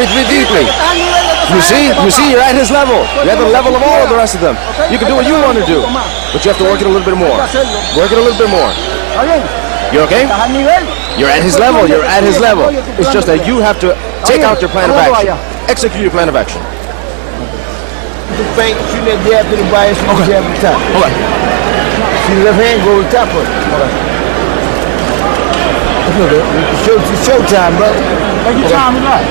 Breathe deeply. You see, you're at his level. You're at the level of all of the rest of them. You can do what you want to do, but you have to work it a little bit more. Work it a little bit more. You okay? You're at his level. You're at his level. It's just that you have to take out your plan of action. Execute your plan of action. Shoot that jab to the body, shoot the jab to the top. Okay. See the left hand, go to the top of it. It's showtime, brother. Take your time, relax.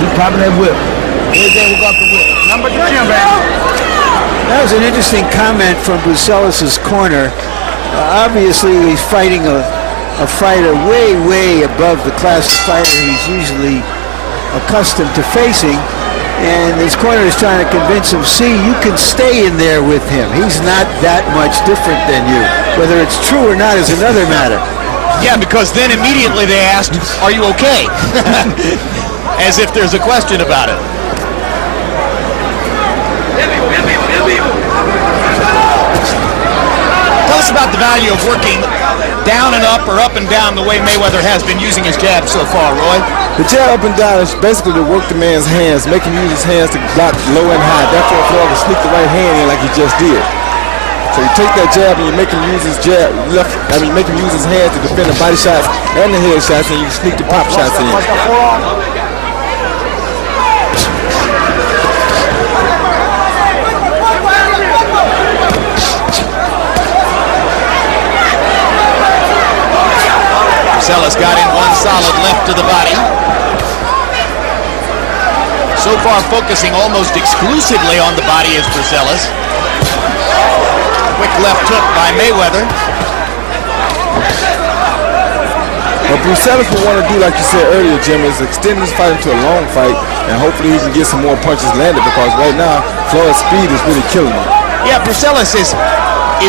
Keep popping that whip. Everything will go off the whip. Number 10, man. That was an interesting comment from Bruseles' corner. Obviously, he's fighting a fighter way above the class of fighter he's usually accustomed to facing. And his corner is trying to convince him, see, you can stay in there with him. He's not that much different than you. Whether it's true or not is another matter. Yeah, because then immediately they asked, are you okay? As if there's a question about it. Tell us about the value of working down and up or up and down the way Mayweather has been using his jab so far, Roy. The jab up and down is basically to work the man's hands, make him use his hands to block low and high. Therefore, Floyd will sneak the right hand in like he just did. So you take that jab and you make him use his make him use his hands to defend the body shots and the head shots, and you sneak the pop shots in. Bruseles got in one solid left to the body. So far focusing almost exclusively on the body is Bruseles. Quick left hook by Mayweather. What Bruseles will want to do, like you said earlier, Jim, is extend this fight into a long fight, and hopefully he can get some more punches landed, because right now Floyd's speed is really killing him. Yeah, Bruseles is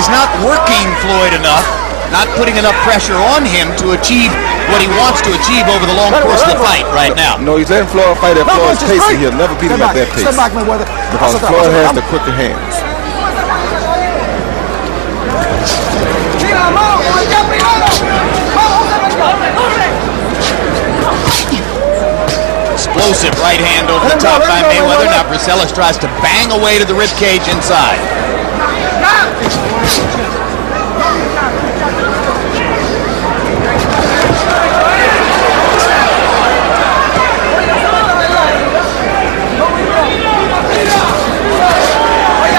not working Floyd enough, not putting enough pressure on him to achieve what he wants to achieve over the long course of the fight right now. No, he's letting Floyd fight at Floyd's pace, and he'll never beat him at that pace. Because Floyd has the quicker hands. Explosive right hand over the top by Mayweather. Now Bruseles tries to bang away to the rib cage inside.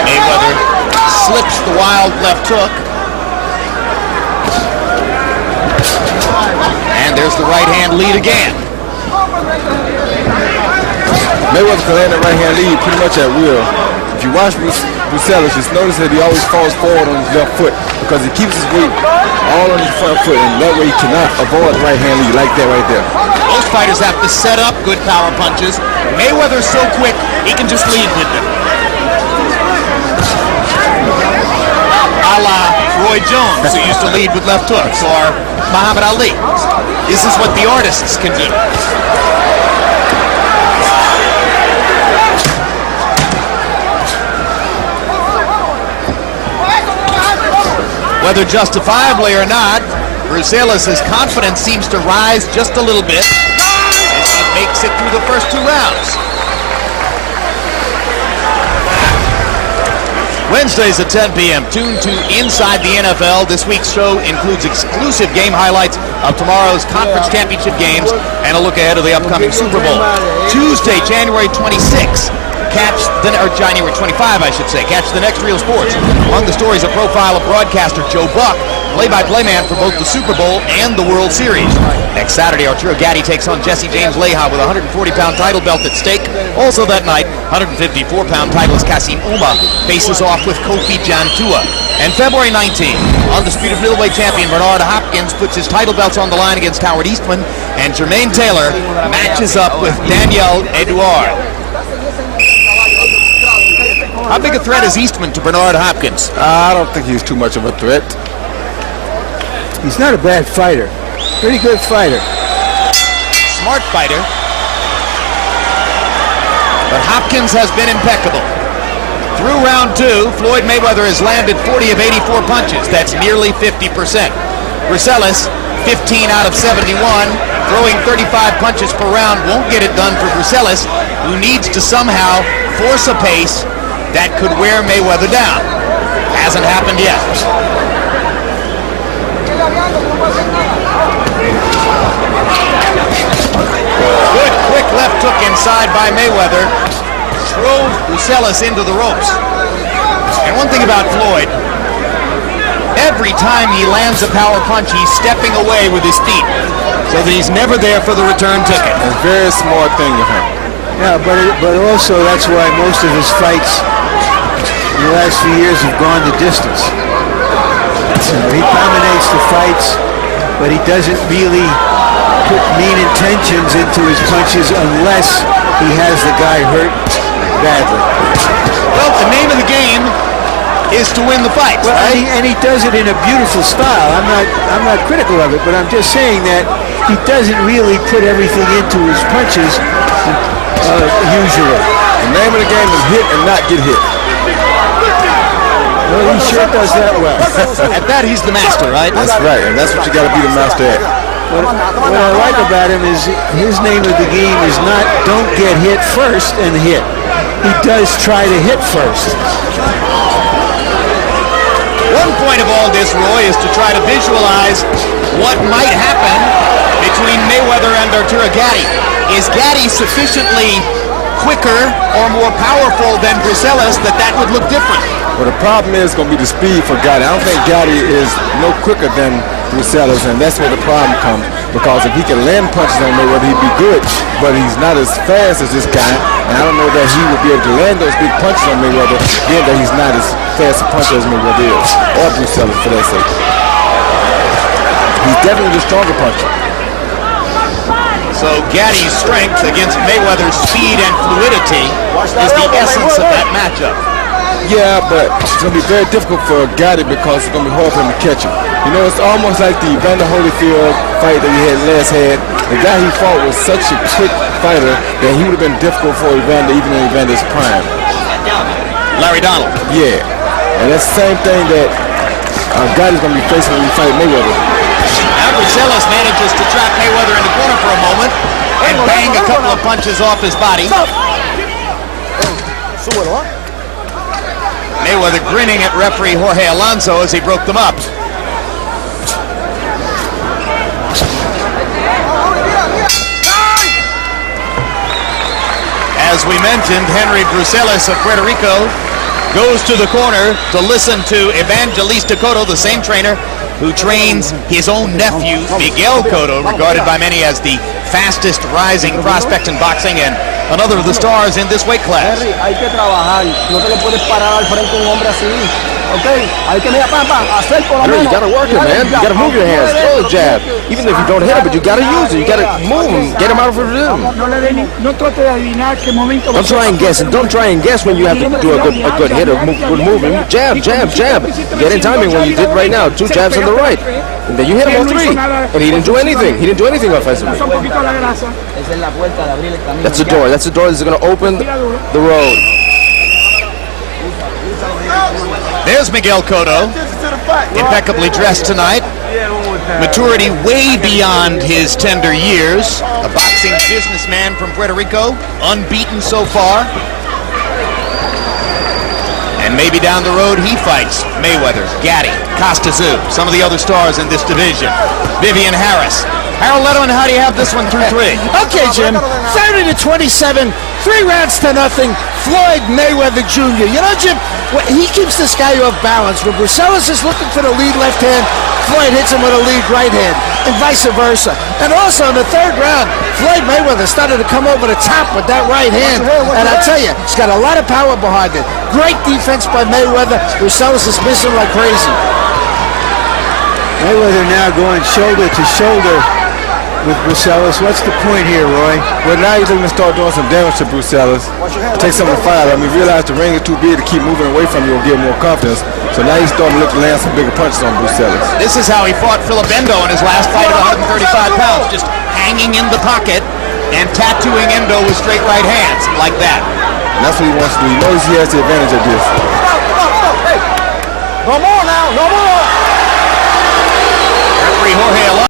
Mayweather slips the wild left hook. And there's the right hand lead again. Mayweather can land that right hand lead pretty much at will. If you watch Bruseles, just notice that he always falls forward on his left foot, because he keeps his weight all on his front foot, and that way he cannot avoid the right hand lead like that right there. Most fighters have to set up good power punches. Mayweather's so quick, he can just lead with them. A la Roy Jones, who used to lead with left hooks, or Muhammad Ali. This is what the artists can do. Whether justifiably or not, Bruseles' confidence seems to rise just a little bit as he makes it through the first 2 rounds. Wednesdays at 10 p.m. Tune to Inside the NFL. This week's show includes exclusive game highlights of tomorrow's conference championship games and a look ahead of the upcoming Super Bowl. Tuesday, January 26th. January 25, I should say. Catch the next Real Sports. Among the stories, a profile of broadcaster Joe Buck, play-by-play man for both the Super Bowl and the World Series. Next Saturday, Arturo Gatti takes on Jesse James Leija with a 140-pound title belt at stake. Also that night, 154-pound titleist Kassim Ouma faces off with Kofi Jantua. And February 19th, undisputed middleweight champion Bernard Hopkins puts his title belts on the line against Howard Eastman, and Jermaine Taylor matches up with Daniel Edouard. How big a threat is Eastman to Bernard Hopkins? I don't think he's too much of a threat. He's not a bad fighter. Pretty good fighter. Smart fighter. But Hopkins has been impeccable. Through round 2, Floyd Mayweather has landed 40 of 84 punches. That's nearly 50%. Bruseles, 15 out of 71. throwing 35 punches per round won't get it done for Bruseles, who needs to somehow force a pace that could wear Mayweather down. Hasn't happened yet. Good quick left hook inside by Mayweather. Drove Bruseles into the ropes. And one thing about Floyd, every time he lands a power punch, he's stepping away with his feet, so that he's never there for the return ticket. A very smart thing of him. Yeah, but also that's why most of his fights in the last few years have gone the distance. He dominates the fights, but he doesn't really put mean intentions into his punches unless he has the guy hurt badly. Well, the name of the game is to win the fight. Well, and he does it in a beautiful style. I'm not critical of it, but I'm just saying that he doesn't really put everything into his punches usually. The name of the game is hit and not get hit. Well, he sure does that well. At that, he's the master, right? That's right, and that's what you got to be the master at. What I like about him is his name of the game is not don't get hit first and hit. He does try to hit first. One point of all this, Roy, is to try to visualize what might happen between Mayweather and Arturo Gatti. Is Gatti sufficiently quicker or more powerful than Bruseles that would look different? Well, the problem is going to be the speed for Gatti. I don't think Gatti is no quicker than Bruseles, and that's where the problem comes. Because if he can land punches on Mayweather, he'd be good, but he's not as fast as this guy, and I don't know that he would be able to land those big punches on Mayweather, given that he's not as fast a puncher as Mayweather is, or Bruseles for that sake. He's definitely the stronger puncher. So Gatti's strength against Mayweather's speed and fluidity is the essence of that matchup. Yeah, but it's going to be very difficult for Gatti because it's going to be hard for him to catch him. You know, it's almost like the Evander Holyfield fight that he had last had. The guy he fought was such a quick fighter that he would have been difficult for Evander even in Evander's prime. Larry Donald. Yeah, and that's the same thing that Gatti's going to be facing when he fight Mayweather. Now Bruseles manages to trap Mayweather in the corner for a moment and bang a couple of punches off his body. Mayweather grinning at referee Jorge Alonso as he broke them up. As we mentioned, Henry Bruseles of Puerto Rico goes to the corner to listen to Evangelista Cotto, the same trainer who trains his own nephew, Miguel Cotto, regarded by many as the fastest rising prospect in boxing and another of the stars in this weight class. Henry, hay que trabajar. No te le puedes parar al frente un hombre así. Okay, hay que hacer por lo menos. You gotta work it, man. You gotta move your hands. Throw the jab. Even if you don't hit it, but you gotta use it. You gotta move him. Get him out of the rhythm. No trate de adivinar qué momento. Don't try and guess, and don't try and guess when you have to do a good hit or good movement. Jab, jab, jab. Get in timing when you did right now. 2 jabs on the right. And then you hit him on 3. And he didn't do anything. He didn't do anything offensively. That's the door. That's the door that's going to open the road. There's Miguel Cotto, impeccably dressed tonight. Maturity way beyond his tender years. A boxing businessman from Puerto Rico, unbeaten so far. And maybe down the road he fights Mayweather, Gatti, Costa-Tzu, some of the other stars in this division. Vivian Harris. Harold Letterman, how do you have this one through 3? Okay, Jim. 30-27, 3 rounds to nothing. Floyd Mayweather Jr. You know, Jim, he keeps this guy off balance. When Bruseles is looking for the lead left hand, Floyd hits him with a lead right hand, and vice versa. And also in the 3rd round, Floyd Mayweather started to come over the top with that right hand. And I tell you, he's got a lot of power behind it. Great defense by Mayweather. Bruseles is missing like crazy. Mayweather now going shoulder to shoulder with Bruseles. What's the point here, Roy? Well, now he's going to start doing some damage to Bruseles. Take some of the fire. I mean, realize the ring is too big to keep moving away from you and give him more confidence. So now he's starting to look to land some bigger punches on Bruseles. This is how he fought Philip Endo in his last fight at 135 pounds, just hanging in the pocket and tattooing Endo with straight right hands, like that. And that's what he wants to do. He knows he has the advantage of this. No more now, no more. Referee Jorge